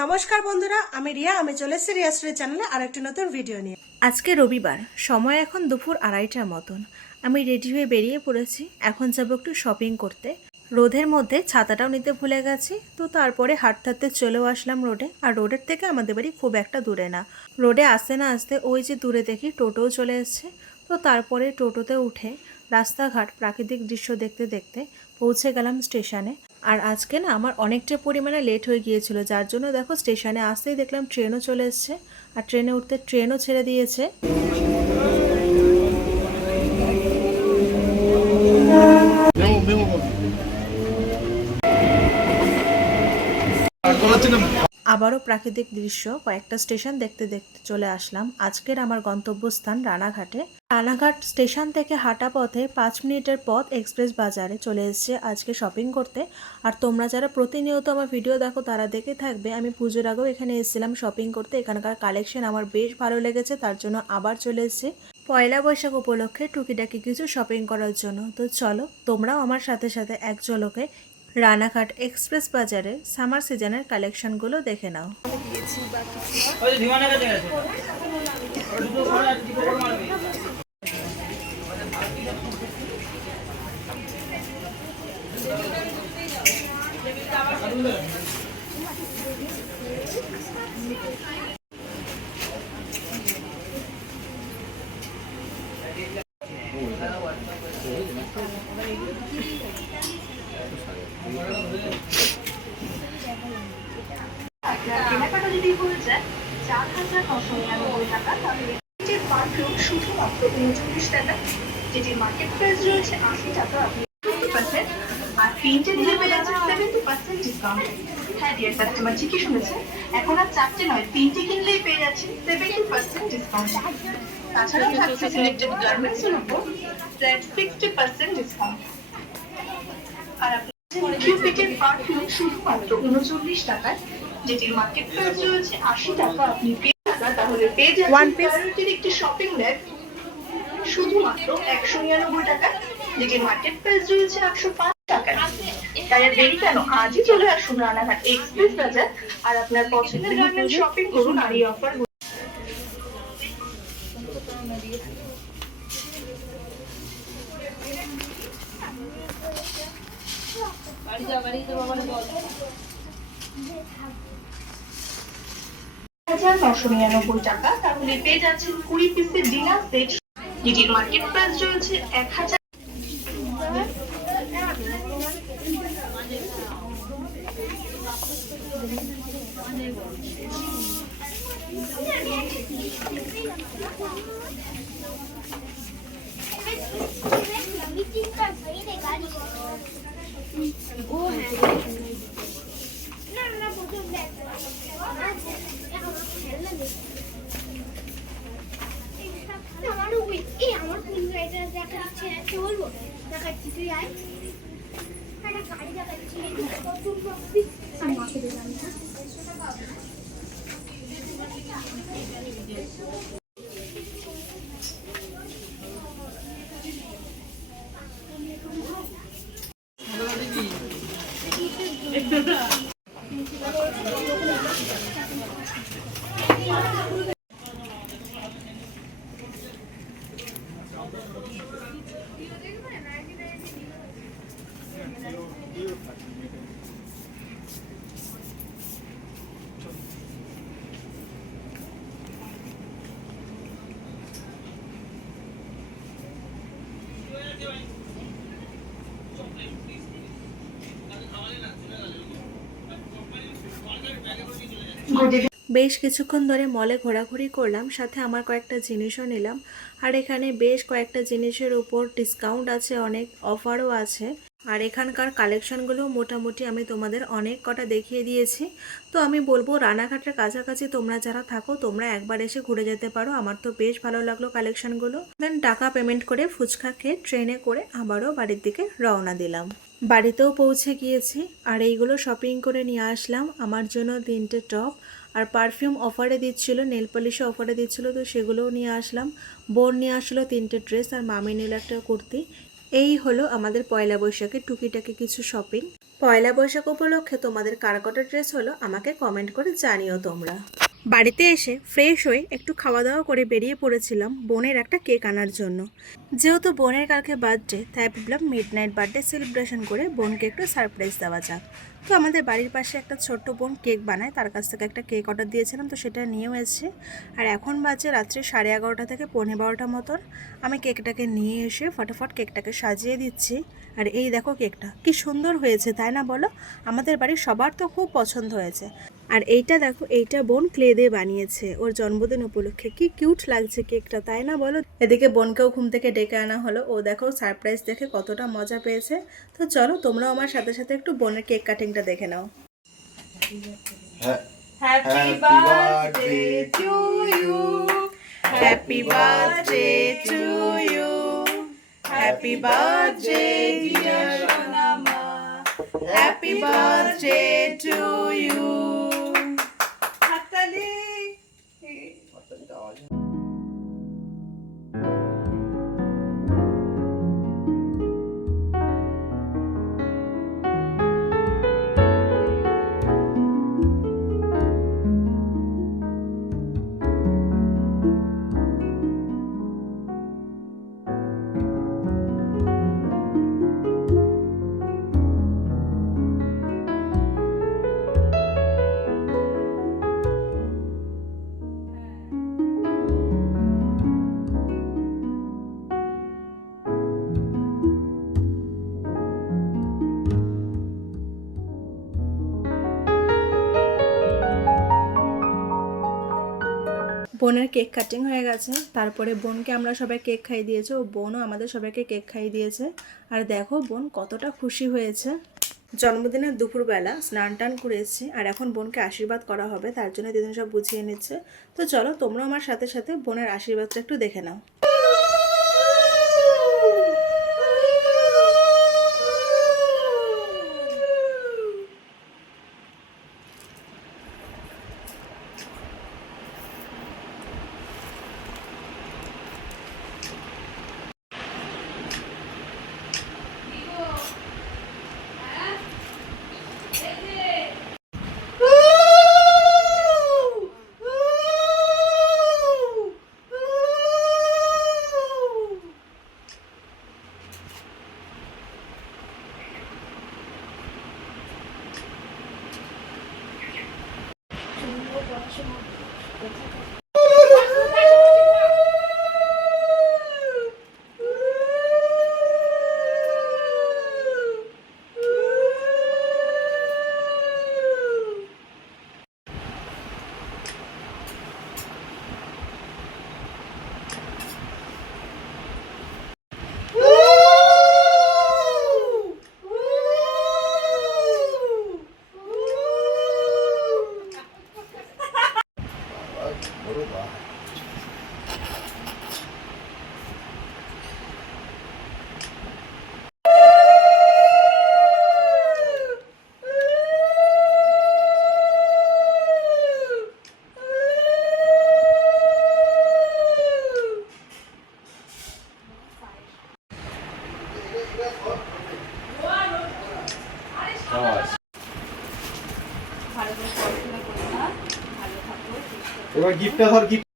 নমস্কার বন্ধুরা, আমি রিয়া। আমি চলে এসেছি রিয়া স্টোরি চ্যানেলে আরেকটি নতুন ভিডিও নিয়ে। আজকে রবিবার, সময় এখন দুপুর 2:30টার মতন। আমি রেডি হয়ে বেরিয়ে পড়েছি। এখন যাব একটু শপিং করতে। রোদের মধ্যে ছাতাটাও নিতে ভুলে গেছি, তো তারপরে হাঁটতে হাঁটতে চলেও আসলাম রোডে। আর রোডের থেকে আমাদের বাড়ি খুব একটা দূরে না। রোডে আসতে না আসতে ওই যে দূরে দেখি টোটোও চলে এসছে। তো তারপরে টোটোতে উঠে রাস্তাঘাট প্রাকৃতিক দৃশ্য দেখতে দেখতে পৌঁছে গেলাম স্টেশনে। আর আজকে না আমার অনেকটা পরিমাণে লেট হয়ে গিয়েছিল, যার জন্য দেখো স্টেশনে আসতেই দেখলাম ট্রেনও চলে এসছে। আর ট্রেনে উঠতে ট্রেনও ছেড়ে দিয়েছে। আবারও প্রাকৃতিক দৃশ্য কয়েকটা স্টেশন দেখতে দেখতে চলে আসলাম আজকের আমার গন্তব্যস্থান রানাঘাটে। রানাঘাট স্টেশন থেকে হাঁটা পথে 5 মিনিটের পথ এক্সপ্রেস বাজারে চলে এসেছে আজকে শপিং করতে। আর তোমরা যারা প্রতিনিয়ত আমার ভিডিও দেখো তারা দেখে থাকবে, আমি পুজোর আগেও এখানে এসেছিলাম শপিং করতে। এখানকার কালেকশন আমার বেশ ভালো লেগেছে, তার জন্য আবার চলে এসেছি পয়লা বৈশাখ উপলক্ষে টুকিটাকি কিছু শপিং করার জন্য। তো চলো তোমরাও আমার সাথে সাথে এক ঝলকে রানাঘাট এক্সপ্রেস বাজারের সামার সিজনের কালেকশনগুলো দেখে নাও। কেনাকাটা যদি হয়ে যায় 4,999 টাকা, তাহলে পারফিউম শুধুমাত্র 39 টাকা, যেটির মার্কেট প্রাইস রয়েছে 80 টাকা। আপনি 50% আর 3টে নিলে পেয়ে যাচ্ছেন 70% ডিসকাউন্ট। হ্যাঁ ডিয়ার কাস্টমার, ঠিকই শুনেছেন, এখন আর 4টে নয় 3টে কিনলেই পেয়ে যাচ্ছেন 70% ডিসকাউন্ট। তাছাড়াও থাকছে সিলেক্টেড গার্মেন্টস এর উপর ফ্ল্যাট 60% ডিসকাউন্ট। আর আপনি কিউপিটের পারফিউম শুধুমাত্র 39 টাকায়, যেটির মার্কেট প্রাইস রয়েছে 80 টাকা, আপনি পেয়ে টাকা, তাহলে পেয়ে যাচ্ছেন প্যারোটির একটি শপিং ব্যাগ শুধুমাত্র 199 টাকা, যেটির মার্কেট প্রাইস রয়েছে 105 টাকায়। তাই আর দেরি কেন, আজই চলে আসুন রানাঘাট এক্সপ্রেস বাজার আর আপনার পছন্দের গার্মেন্ট শপিং করুন আর এই অফার। টাকা, তাহলে পেয়ে যাচ্ছেন 20 পিসের ডিনার সেট, যেটির মার্কেট প্রাইস রয়েছে 1000। আমার দেখাচ্ছে বলবো দেখাচ্ছি, তুই আয় একটা গাড়ি দেখাচ্ছি মাকে দিলাম না। বেশ কিছুক্ষণ ধরে মলে ঘোরাঘুরি করলাম, সাথে আমার কয়েকটা জিনিসও নিলাম। আর এখানে বেশ কয়েকটা জিনিসের উপর ডিসকাউন্ট আছে, অনেক অফারও আছে। আর এখানকার কালেকশনগুলো মোটামুটি আমি তোমাদের অনেক কটা দেখিয়ে দিয়েছি। তো আমি বলবো রানাঘাটের কাছাকাছি তোমরা যারা থাকো তোমরা একবার এসে ঘুরে যেতে পারো। আমার তো বেশ ভালো লাগলো কালেকশনগুলো। দেন টাকা পেমেন্ট করে ফুচকা খেয়ে ট্রেনে করে আবারও বাড়ির দিকে রওনা দিলাম। বাড়িতেও পৌঁছে গিয়েছি আর এইগুলো শপিং করে নিয়ে আসলাম আমার জন্য 3টে টপ। আর পারফিউম অফারে দিচ্ছিল, নেল পলিশও অফারে দিচ্ছিল, তো সেগুলোও নিয়ে আসলাম। বোন নিয়ে আসলো 3টে ড্রেস আর মামি নিল একটা কুর্তি। এই হলো আমাদের পয়লা বৈশাখের টুকিটাকি কিছু শপিং। পয়লা বৈশাখ উপলক্ষে তোমাদের কার কটা ড্রেস হলো আমাকে কমেন্ট করে জানিও তোমরা। বাড়িতে এসে ফ্রেশ হয়ে একটু খাওয়া দাওয়া করে বেরিয়ে পড়েছিলাম বোনের একটা কেক আনার জন্য। যেহেতু বোনের কালকে বার্থডে, তাই ভাবলাম মিডনাইট বার্থডে সেলিব্রেশন করে বোনকে একটু সারপ্রাইজ দেওয়া যাক। তো আমাদের বাড়ির পাশে একটা ছোট্ট বোন কেক বানায়, তার কাছ থেকে একটা কেক অর্ডার দিয়েছিলাম, তো সেটা নিয়েও এসেছে। আর এখন বাজে রাত্রি 11:30 থেকে 11:45 মতন। আমি কেকটাকে নিয়ে এসে ফটাফট কেকটাকে সাজিয়ে দিচ্ছি। আর এই দেখো কেকটা কি সুন্দর হয়েছে, তাই না বলো? আমাদের বাড়ির সবার তো খুব পছন্দ হয়েছে। আর এইটা দেখো, এইটা বোন ক্লে দিয়ে বানিয়েছে ওর জন্মদিন উপলক্ষে। কি কিউট লাগছে কেকটা, তাই না বলো? এদিকে বোনকেও ঘুম থেকে ডেকে আনা হলো, ও দেখো সারপ্রাইজ দেখে কতটা মজা পেয়েছে। তো চলো তোমরাও আমার সাথে সাথে একটু বোনের কেক কাটিংটা দেখে নাও। Happy birthday to you. Happy birthday to you. Happy birthday dear Sonama. Happy birthday to you. হাততালি। বোনের কেক কাটিং হয়ে গেছে, তারপরে বোনকে আমরা সবাই কেক খাইয়ে দিয়েছে, ও বোনও আমাদের সবাইকে কেক খাইয়ে দিয়েছে। আর দেখো বোন কতটা খুশি হয়েছে। জন্মদিনের দুপুরবেলা স্নান টান করেছি, আর এখন বোনকে আশীর্বাদ করা হবে, তার জন্য দিদিন সব বুঝিয়ে নিচ্ছে। তো চলো তোমরা আমার সাথে সাথে বোনের আশীর্বাদটা একটু দেখে নাও। এবার গিফটটা ধর, গিফট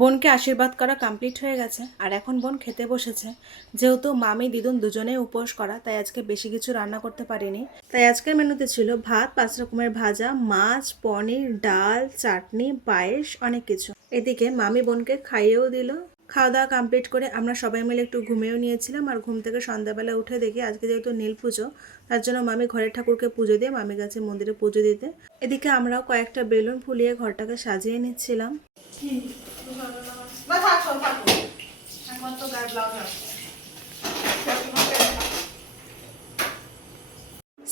বোনকে আশীর্বাদ করা কমপ্লিট হয়ে গেছে আর এখন বোন খেতে বসেছে। যেহেতু মামি দিদুন দুজনেই উপোস করা, তাই আজকে বেশি কিছু রান্না করতে পারিনি। তাই আজকের মেনুতে ছিল ভাত, 5 রকমের ভাজা, মাছ, পনির, ডাল, চাটনি, পায়েস, অনেক কিছু। এদিকে মামি বোনকে খাইয়েও দিল। খাওয়া দাওয়া কমপ্লিট করে আমরা সবাই মিলে একটু ঘুমিয়েও নিয়েছিলাম। আর ঘুম থেকে সন্ধ্যাবেলা উঠে দেখি আজকে যেহেতু নীল পুজো, তার জন্য মামি ঘরের ঠাকুরকে পুজো দিয়ে মামি গেছে মন্দিরে পুজো দিতে। এদিকে আমরাও কয়েকটা বেলুন ফুলিয়ে ঘরটাকে সাজিয়ে নিচ্ছিলাম।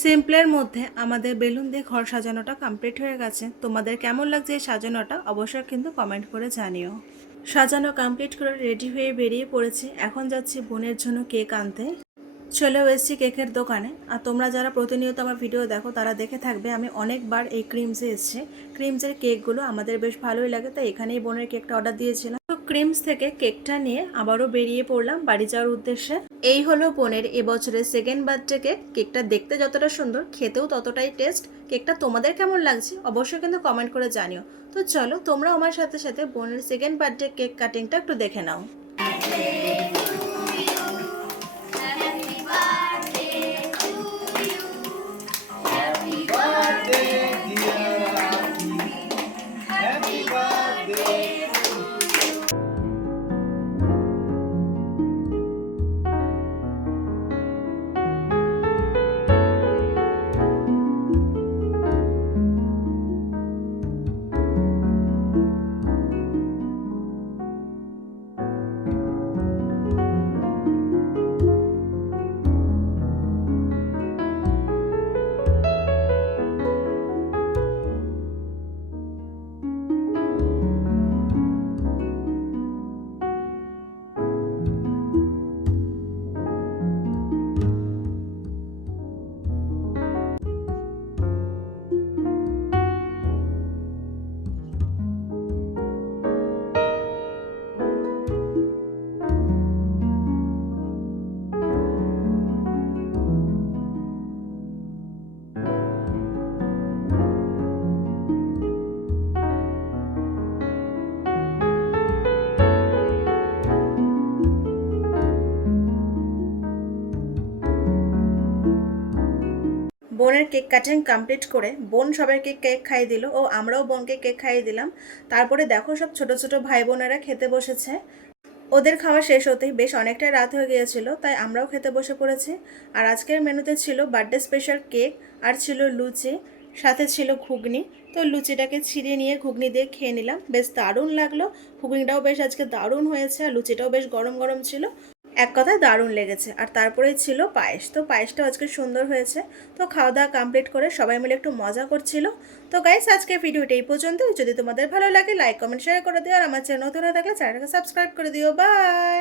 সিম্পলের মধ্যে আমাদের বেলুন দিয়ে ঘর সাজানোটা কমপ্লিট হয়ে গেছে। তোমাদের কেমন লাগছে এই সাজানোটা অবশ্যই কিন্তু কমেন্ট করে জানিও। সাজানো কমপ্লিট করে রেডি হয়ে বেরিয়ে পড়েছি। এখন যাচ্ছি বোনের জন্য কেক আনতে। চলেও এসেছি কেকের দোকানে। আর তোমরা যারা প্রতিনিয়ত আমার ভিডিও দেখো তারা দেখে থাকবে আমি অনেকবার এই ক্রিমসে এসেছি। ক্রিমসের কেকগুলো আমাদের বেশ ভালোই লাগে, তাই এখানেই বোনের কেকটা অর্ডার দিয়েছিলাম। তো ক্রিমস থেকে কেকটা নিয়ে আবারও বেরিয়ে পড়লাম বাড়ি যাওয়ার উদ্দেশ্যে। এই হলো বোনের এবছরের সেকেন্ড বার্থডে কেক। কেকটা দেখতে যতটা সুন্দর, খেতেও ততটাই টেস্ট। কেকটা তোমাদের কেমন লাগছে অবশ্যই কিন্তু কমেন্ট করে জানিও। তো চলো তোমরা আমার সাথে সাথে বোনের সেকেন্ড বার্থডে কেক কাটিংটা একটু দেখে নাও। বোনের কেক কাটিং কমপ্লিট করে বোন সবাইকে কেক খাইয়ে দিল ও আমরাও বোনকে কেক খাইয়ে দিলাম। তারপরে দেখো সব ছোট ছোট ভাই বোনেরা খেতে বসেছে। ওদের খাওয়া শেষ হতেই বেশ অনেকটাই রাত হয়ে গিয়েছিল, তাই আমরাও খেতে বসে পড়েছি। আর আজকের মেনুতে ছিল বার্থডে স্পেশাল কেক, আর ছিল লুচি, সাথে ছিল ঘুগনি। তো লুচিটাকে ছিঁড়ে নিয়ে ঘুগনি দিয়ে খেয়ে নিলাম, বেশ দারুণ লাগলো। ঘুগনিটাও বেশ আজকে দারুণ হয়েছে আর লুচিটাও বেশ গরম গরম ছিল। এক কথায় দারুণ লেগেছে। আর তারপরে ছিল পায়েস। তো পায়েসটাও আজকে সুন্দর হয়েছে। তো খাওয়া দাওয়া কমপ্লিট করে সবাই মিলে একটু মজা করছিল। তো গাইস আজকে ভিডিওটা এই পর্যন্তই। যদি তোমাদের ভালো লাগে লাইক কমেন্ট শেয়ার করে দিও, আর আমার চ্যানেল নতুন হয়ে থাকলে চ্যানেলটাকে সাবস্ক্রাইব করে দিও। বাই।